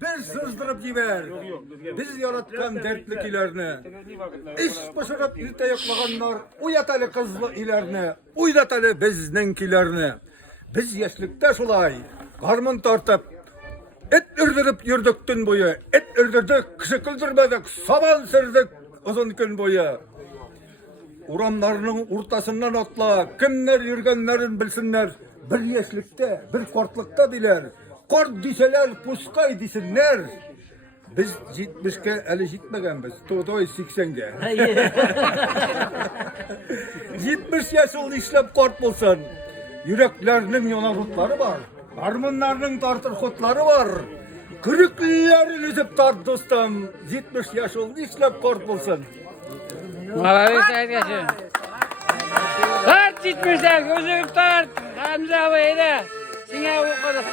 Bir sızdırıp jiber. Biz yaratkan dertlik ilerini. İş pişirip irte yoklaganlar uyatalı kızlı ilerini. Uydatalı bizninkilerini. Biz yaşlıkta şulay. Karmın tartıp et öldürüp yürüdüktün boyu. Et öldürdük, kışı kıldırmadık. Saban sırdık uzun gün boyu. Uramlarının ortasından atla. Kimler yürgenlerin bilsinler. Bir yaşlıkta, bir kortlukta diler. Kort diseler, puskay desinler. Biz 70'ke eli jitmegenbiz. Todoy 80'ge. 70 yaşıl işlep kort bulsan. Yüreklerinin yonarutları var. Harmanlarının tartır kutları var. Kırıklıların üzüp tart dostum. 70 yaşıl işlep kort bulsan. Malavik arkadaşım. Tart 70'den gözü tart. Hamza Bey'de. Sine o kadar.